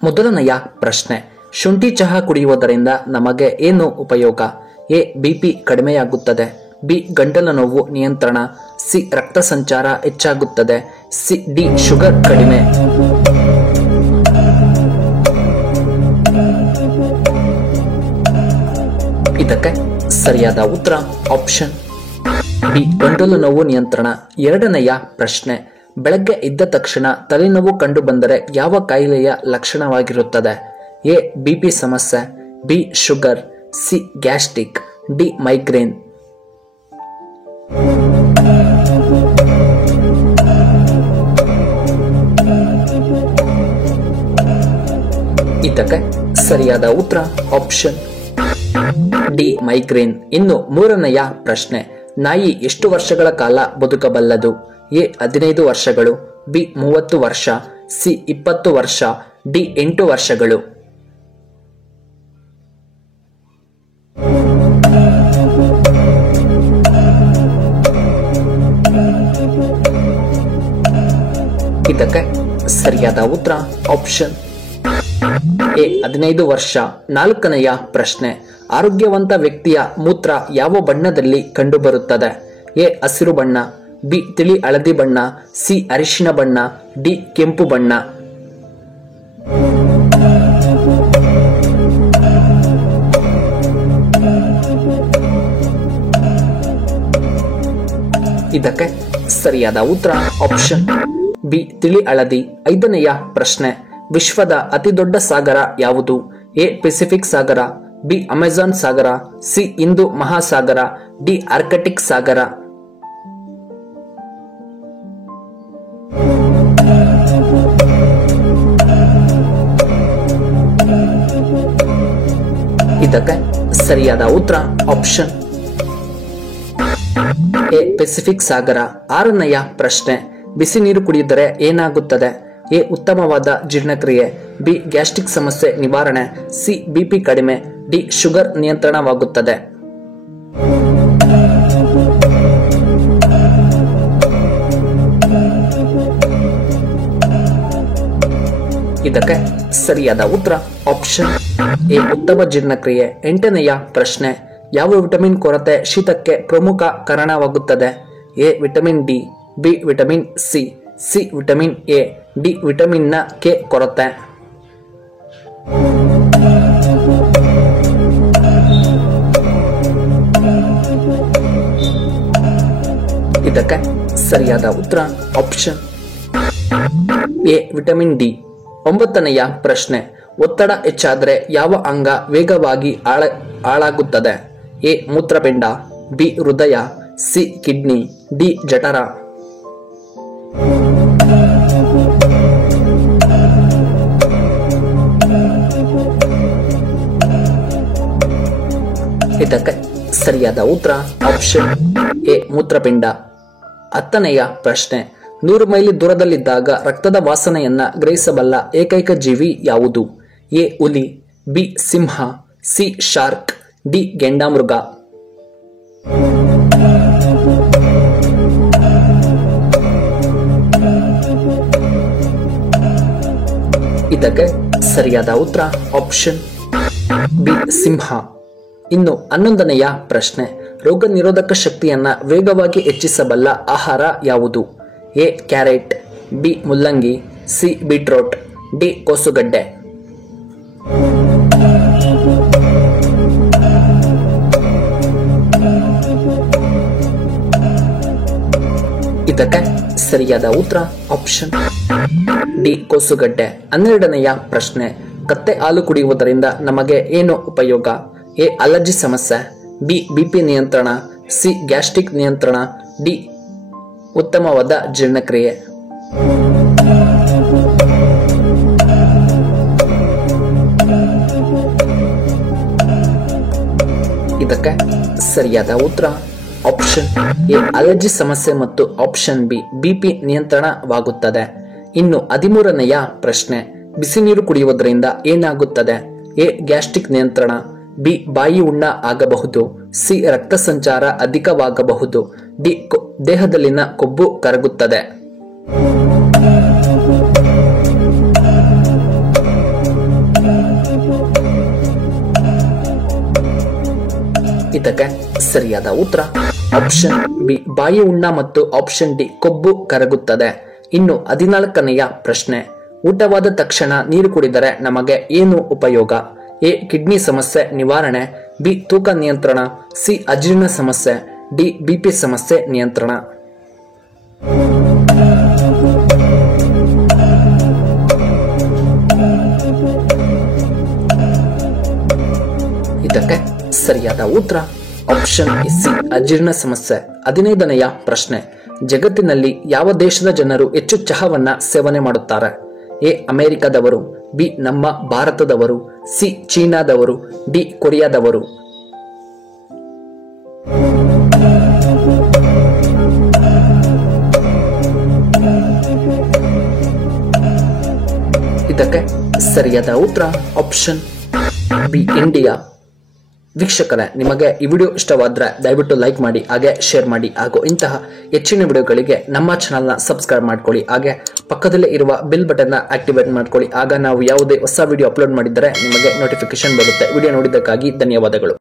ಮೊದಲನೆಯ ಪ್ರಶ್ನೆ, ಶುಂಠಿ ಚಹಾ ಕುಡಿಯುವುದರಿಂದ ನಮಗೆ ಏನು ಉಪಯೋಗ? ಎ. ಬಿಪಿ ಕಡಿಮೆಯಾಗುತ್ತದೆ. ಬಿ. ಗಂಟಲು ನೋವು ನಿಯಂತ್ರಣ. ಸಿ. ರಕ್ತ ಸಂಚಾರ ಹೆಚ್ಚಾಗುತ್ತದೆ. ಡಿ. ಶುಗರ್ ಕಡಿಮೆ. ಇದಕ್ಕೆ ಸರಿಯಾದ ಉತ್ತರ ಆಪ್ಷನ್ ಬಿ, ಗಂಟಲು ನೋವು ನಿಯಂತ್ರಣ. ಎರಡನೆಯ ಪ್ರಶ್ನೆ, ಬೆಳಗ್ಗೆ ಎದ್ದ ತಕ್ಷಣ ತಲೆನೋವು ಕಂಡು ಬಂದರೆ ಯಾವ ಕಾಯಿಲೆಯ ಲಕ್ಷಣವಾಗಿರುತ್ತದೆ? ಎ. ಬಿಪಿ ಸಮಸ್ಯೆ. B. Sugar. C. Gastric. D. Migraine. ಇದಕ್ಕೆ ಸರಿಯಾದ ಉತ್ತರ ಆಪ್ಷನ್ ಡಿ, ಮೈಗ್ರೇನ್. ಇನ್ನು ಮೂರನೆಯ ಪ್ರಶ್ನೆ, ನಾಯಿ ಎಷ್ಟು ವರ್ಷಗಳ ಕಾಲ ಬದುಕಬಲ್ಲದು? ಎ. 15 ವರ್ಷಗಳು. ಬಿ. 30 ವರ್ಷ. ಸಿ. 20 ವರ್ಷ. ಡಿ. 8 ವರ್ಷಗಳು. ಇದಕ್ಕೆ ಸರಿಯಾದ ಉತ್ತರ ಆಪ್ಷನ್ ಎ, 15 ವರ್ಷ. ನಾಲ್ಕನೆಯ ಪ್ರಶ್ನೆ, ಆರೋಗ್ಯವಂತ ವ್ಯಕ್ತಿಯ ಮೂತ್ರ ಯಾವ ಬಣ್ಣದಲ್ಲಿ ಕಂಡುಬರುತ್ತದೆ? ಎ. ಹಸಿರು ಬಣ್ಣ. ಬಿ. ತಿಳಿ ಹಳದಿ ಬಣ್ಣ. ಸಿ. ಅರಿಶಿನ ಬಣ್ಣ. ಡಿ. ಕೆಂಪು ಬಣ್ಣ. ಇದಕ್ಕೆ ಸರಿಯಾದ ಉತ್ತರ ಆಪ್ಷನ್ ಬಿ, ತಿಳಿ ಹಳದಿ. ಐದನೆಯ ಪ್ರಶ್ನೆ, ವಿಶ್ವದ ಅತಿ ದೊಡ್ಡ ಸಾಗರ ಯಾವುದು? ಎ. ಪೆಸಿಫಿಕ್ ಸಾಗರ. ಬಿ. ಅಮೆಜಾನ್ ಸಾಗರ. ಸಿ. ಹಿಂದೂ ಮಹಾಸಾಗರ. ಡಿ. ಆರ್ಕಟಿಕ್ ಸಾಗರ. ಇದಕ್ಕೆ ಸರಿಯಾದ ಉತ್ತರ ಆಪ್ಷನ್ ಎ, ಪೆಸಿಫಿಕ್ ಸಾಗರ. ಆರನೆಯ ಪ್ರಶ್ನೆ, ಬಿಸಿ ನೀರು ಕುಡಿಯುವುದರ ಏನಾಗುತ್ತದೆ? ಎ. ಉತ್ತಮವಾದ ಜೀರ್ಣಕ್ರಿಯೆ. ಬಿ. ಗ್ಯಾಸ್ಟ್ರಿಕ್ ಸಮಸ್ಯೆ ನಿವಾರಣೆ. ಸಿ. ಬಿಪಿ ಕಡಿಮೆ. ಡಿ. ಶುಗರ್ ನಿಯಂತ್ರಣವಾಗುತ್ತದೆ. ಇದಕ್ಕೆ ಸರಿಯಾದ ಉತ್ತರ ಆಪ್ಷನ್ ಎ, ಉತ್ತಮ ಜೀರ್ಣಕ್ರಿಯೆ. ಎಂಟನೆಯ ಪ್ರಶ್ನೆ, ಯಾವ ವಿಟಮಿನ್ ಕೊರತೆ ಶೀತಕ್ಕೆ ಪ್ರಮುಖ ಕಾರಣವಾಗುತ್ತದೆ? A. Vitamin D. B. Vitamin C. C. Vitamin A. D. Vitamin ನ ಕೆ ಕೊರತೆ. ಇದಕ್ಕೆ ಸರಿಯಾದ ಉತ್ತರ ಆಪ್ಷನ್ ಎ, ವಿಟಮಿನ್ ಡಿ. ಒಂಬತ್ತನೆಯ ಪ್ರಶ್ನೆ, ಒತ್ತಡ ಹೆಚ್ಚಾದರೆ ಯಾವ ಅಂಗ ವೇಗವಾಗಿ ಹಾಳಾಗುತ್ತದೆ? ಎ. ಮೂತ್ರಪಿಂಡ. ಬಿ. ಹೃದಯ. ಸಿ. ಕಿಡ್ನಿ. ಡಿ. ಜಠರ. ಇದಕ್ಕೆ ಸರಿಯಾದ ಉತ್ತರ ಆಪ್ಷನ್ ಎ, ಮೂತ್ರಪಿಂಡ. ಹತ್ತನೆಯ ಪ್ರಶ್ನೆ, 100 ಮೈಲಿ ದೂರದಲ್ಲಿದ್ದಾಗ ರಕ್ತದ ವಾಸನೆಯನ್ನ ಗ್ರಹಿಸಬಲ್ಲ ಏಕೈಕ ಜೀವಿ ಯಾವುದು? ಎ. ಹುಲಿ. ಬಿ. ಸಿಂಹ. ಸಿ. ಶಾರ್ಕ್. ಡಿ. ಗೆಂಡಾಮೃಗ. ಇದಕ್ಕೆ ಸರಿಯಾದ ಉತ್ತರ ಆಪ್ಷನ್ ಬಿ, ಸಿಂಹ. ಇನ್ನು 11ನೆಯ ಪ್ರಶ್ನೆ, ರೋಗ ನಿರೋಧಕ ಶಕ್ತಿಯನ್ನ ವೇಗವಾಗಿ ಹೆಚ್ಚಿಸಬಲ್ಲ ಆಹಾರ ಯಾವುದು? ಎ. ಕ್ಯಾರೆಟ್. ಬಿ. ಮುಲ್ಲಂಗಿ. ಸಿ. ಬೀಟ್ರೋಟ್. ಡಿ. ಕೋಸುಗಡ್ಡೆ. ಇದಕ್ಕೆ ಸರಿಯಾದ ಉತ್ತರ ಆಪ್ಷನ್ ಡಿ, ಕೋಸುಗಡ್ಡೆ. 12ನೆಯ ಪ್ರಶ್ನೆ, ಕತ್ತೆ ಹಾಲು ಕುಡಿಯುವುದರಿಂದ ನಮಗೆ ಏನು ಉಪಯೋಗ? ಎ. ಅಲರ್ಜಿ ಸಮಸ್ಯೆ. ಬಿ. ಬಿಪಿ ನಿಯಂತ್ರಣ. ಸಿ. ಗ್ಯಾಸ್ಟ್ರಿಕ್ ನಿಯಂತ್ರಣ. ಡಿ. ಉತ್ತಮವಾದ ಜೀರ್ಣಕ್ರಿಯೆ. ಇದಕ್ಕೆ ಸರಿಯಾದ ಉತ್ತರ ಆಪ್ಷನ್ ಎ, ಅಲರ್ಜಿ ಸಮಸ್ಯೆ ಮತ್ತು ಆಪ್ಷನ್ ಬಿ, ಬಿಪಿ ನಿಯಂತ್ರಣವಾಗುತ್ತದೆ. ಇನ್ನು 13ನೆಯ ಪ್ರಶ್ನೆ, ಬಿಸಿ ನೀರು ಕುಡಿಯುವುದರಿಂದ ಏನಾಗುತ್ತದೆ? ಎ. ಗ್ಯಾಸ್ಟ್ರಿಕ್ ನಿಯಂತ್ರಣ. ಬಿ. ಬಾಯಿ ಹುಣ್ಣ ಆಗಬಹುದು. ಸಿ. ರಕ್ತ ಸಂಚಾರ ಅಧಿಕವಾಗಬಹುದು. ಡಿ. ದೇಹದಲ್ಲಿನ ಕೊಬ್ಬು ಕರಗುತ್ತದೆ. ಇದಕ್ಕೆ ಸರಿಯಾದ ಉತ್ತರ ಆಪ್ಷನ್ ಬಿ ಬಾಯಿ ಉಣ್ಣ ಮತ್ತು ಆಪ್ಷನ್ ಡಿ ಕೊಬ್ಬು ಕರಗುತ್ತದೆ. ಇನ್ನು 14ನೆಯ ಪ್ರಶ್ನೆ, ಊಟವಾದ ತಕ್ಷಣ ನೀರು ಕುಡಿದರೆ ನಮಗೆ ಏನು ಉಪಯೋಗ? ಎ ಕಿಡ್ನಿ ಸಮಸ್ಯೆ ನಿವಾರಣೆ, ಬಿ ತೂಕ ನಿಯಂತ್ರಣ, ಸಿ ಅಜೀರ್ಣ ಸಮಸ್ಯೆ, ಡಿ ಬಿಪಿ ಸಮಸ್ಯೆ ನಿಯಂತ್ರಣ. ಇದಕ್ಕೆ ಸರಿಯಾದ ಉತ್ತರ ಆಪ್ಷನ್ ಸಿ ಅಜೀರ್ಣ ಸಮಸ್ಯೆ. 15ನೆಯ ಪ್ರಶ್ನೆ, ಜಗತ್ತಿನಲ್ಲಿ ಯಾವ ದೇಶದ ಜನರು ಹೆಚ್ಚು ಚಹಾವನ್ನ ಸೇವನೆ ಮಾಡುತ್ತಾರೆ? ಎ ಅಮೆರಿಕದವರು, ಬಿ ನಮ್ಮ ಭಾರತದವರು, ಸಿ ಚೀನಾದವರು, ಡಿ ಕೊರಿಯಾದವರು. ಇದಕ್ಕೆ ಸರಿಯಾದ ಉತ್ತರ ಆಪ್ಷನ್ ಬಿ ಇಂಡಿಯಾ. ವೀಕ್ಷಕರೇ, ನಿಮಗೆ ಈ ವಿಡಿಯೋ ಇಷ್ಟವಾದ್ರೆ ದಯವಿಟ್ಟು ಲೈಕ್ ಮಾಡಿ, ಹಾಗೆ ಶೇರ್ ಮಾಡಿ, ಹಾಗೂ ಇಂತಹ ಹೆಚ್ಚಿನ ವಿಡಿಯೋಗಳಿಗೆ ನಮ್ಮ ಚಾನಲ್ನ ಸಬ್ಸ್ಕ್ರೈಬ್ ಮಾಡ್ಕೊಳ್ಳಿ. ಹಾಗೆ ಪಕ್ಕದಲ್ಲೇ ಇರುವ ಬೆಲ್ ಬಟನ್ನ ಆಕ್ಟಿವೇಟ್ ಮಾಡ್ಕೊಳ್ಳಿ. ಆಗ ನಾವು ಯಾವುದೇ ಹೊಸ ವಿಡಿಯೋ ಅಪ್ಲೋಡ್ ಮಾಡಿದರೆ ನಿಮಗೆ ನೋಟಿಫಿಕೇಶನ್ ಬರುತ್ತೆ. ವಿಡಿಯೋ ನೋಡಿದ್ದಕ್ಕಾಗಿ ಧನ್ಯವಾದಗಳು.